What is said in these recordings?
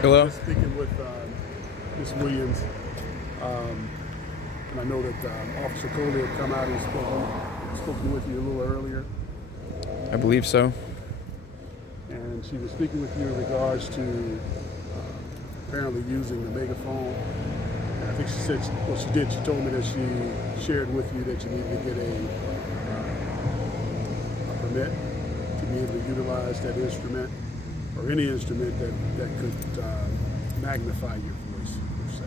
Hello? Just speaking with Ms. Williams, and I know that Officer Coley had come out and spoken with you a little earlier. I believe so. And she was speaking with you in regards to apparently using the megaphone. And I think she said, well, she did. She told me that she shared with you that you needed to get a permit to be able to utilize that instrument or any instrument that could magnify your voice, per se.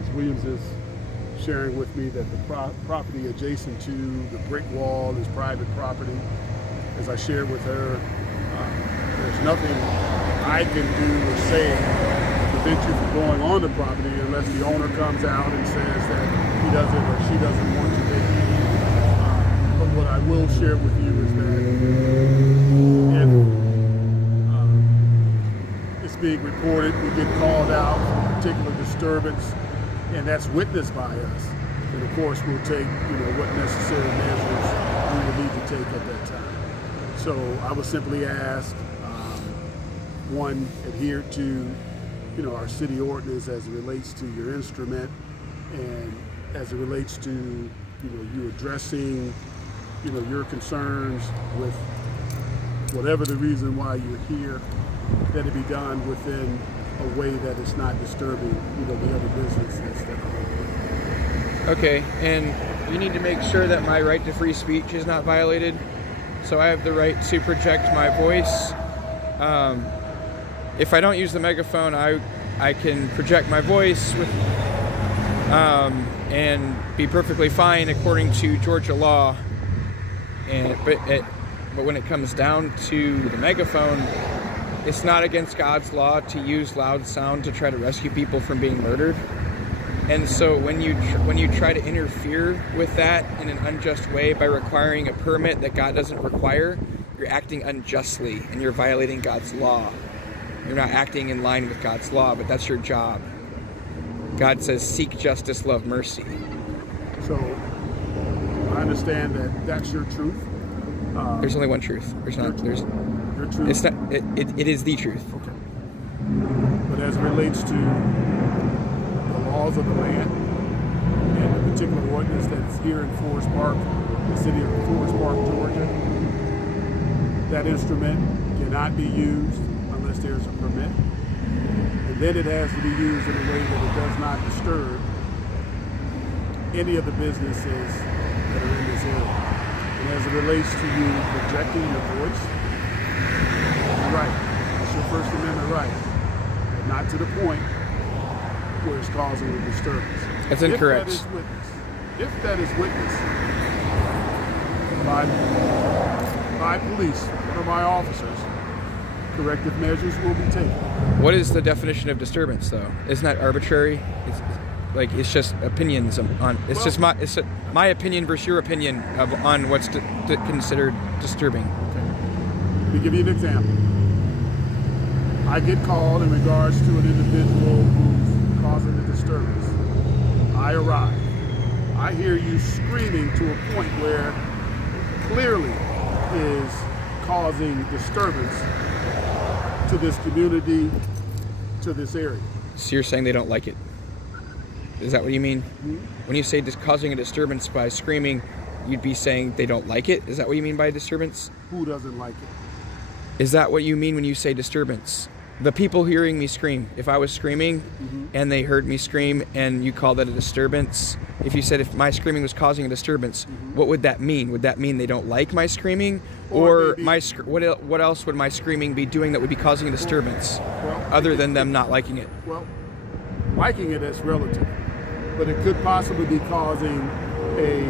Ms. Williams is sharing with me that the property adjacent to the brick wall is private property. As I shared with her, there's nothing I can do or say to prevent you from going on the property unless the owner comes out and says that he doesn't or she doesn't want to take it. But what I will share with you is that if it's being reported, we get called out for a particular disturbance, and that's witnessed by us, and of course we'll take what necessary measures we will need to take at that time. So I would simply ask, one, adhere to our city ordinance as it relates to your instrument, and as it relates to you addressing your concerns with whatever the reason why you're here, that it be done within a way that it's not disturbing the other businesses that are open. Okay, and you need to make sure that my right to free speech is not violated. So I have the right to project my voice. If I don't use the megaphone, I can project my voice with and be perfectly fine according to Georgia law. But when it comes down to the megaphone, it's not against God's law to use loud sound to try to rescue people from being murdered. And so when you try to interfere with that in an unjust way by requiring a permit that God doesn't require, you're acting unjustly and you're violating God's law. You're not acting in line with God's law, but that's your job. God says, seek justice, love mercy. So I understand that that's your truth. There's only one truth. There's not. There's. Your truth. It's not. It is the truth. Okay. But as it relates to the laws of the land and the particular ordinance that's here in Forest Park, the city of Forest Park, Georgia, that instrument cannot be used unless there's a permit. And then it has to be used in a way that it does not disturb any of the businesses that are in this area. And as it relates to you projecting your voice, you're right. That's your First Amendment right. But not to the point where it's causing a disturbance. That's incorrect. If that is witnessed by police, one of my officers, corrective measures will be taken. What is the definition of disturbance, though? Isn't that arbitrary? It's just opinions on. It's just my opinion versus your opinion on what's considered disturbing. Okay. Let me give you an example. I get called in regards to an individual who's causing a disturbance. I arrive. I hear you screaming to a point where clearly is causing disturbance to this community, to this area. So you're saying they don't like it? Is that what you mean? Mm-hmm. When you say causing a disturbance by screaming, you'd be saying they don't like it? Is that what you mean by disturbance? Who doesn't like it? Is that what you mean when you say disturbance? The people hearing me scream, if I was screaming and they heard me scream and you call that a disturbance, if you said if my screaming was causing a disturbance, what would that mean? Would that mean they don't like my screaming? Or what else would my screaming be doing that would be causing a disturbance other than them not liking it? Well, liking it is relative, but it could possibly be causing the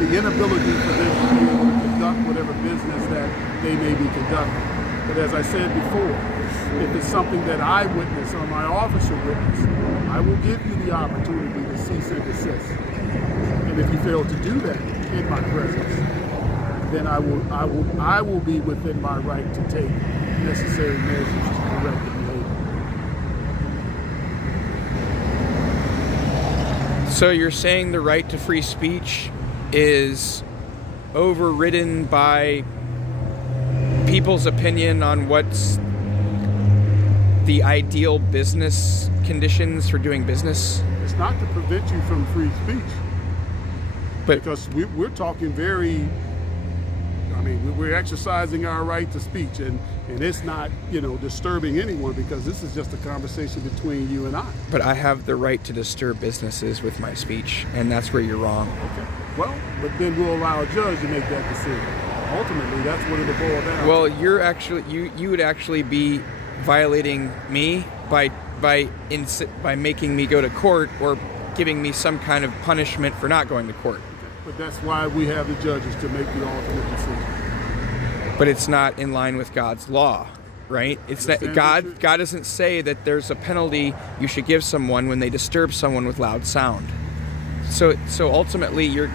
inability for them to be able to conduct whatever business that they may be conducting. But as I said before, if it's something that I witness or my officer witness, I will give you the opportunity to cease and desist. And if you fail to do that in my presence, then I will be within my right to take necessary measures to correct the behavior. So you're saying the right to free speech is overridden by people's opinion on what's the ideal business conditions for doing business. It's not to prevent you from free speech, But because we're talking we're exercising our right to speech, and it's not, disturbing anyone, because this is just a conversation between you and I. But I have the right to disturb businesses with my speech, and that's where you're wrong. Okay. Well, but then we'll allow a judge to make that decision. Ultimately, that's what it'll boil down to. Well, you would actually be violating me by making me go to court, or giving me some kind of punishment for not going to court. But that's why we have the judges, to make the ultimate decision. But it's not in line with God's law, right? It's that God doesn't say that there's a penalty you should give someone when they disturb someone with loud sound. So ultimately, your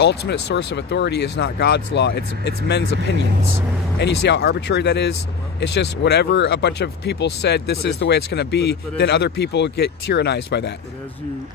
ultimate source of authority is not God's law. It's men's opinions. And you see how arbitrary that is? It's just whatever a bunch of people said, this is the way it's going to be, then other people get tyrannized by that. But as you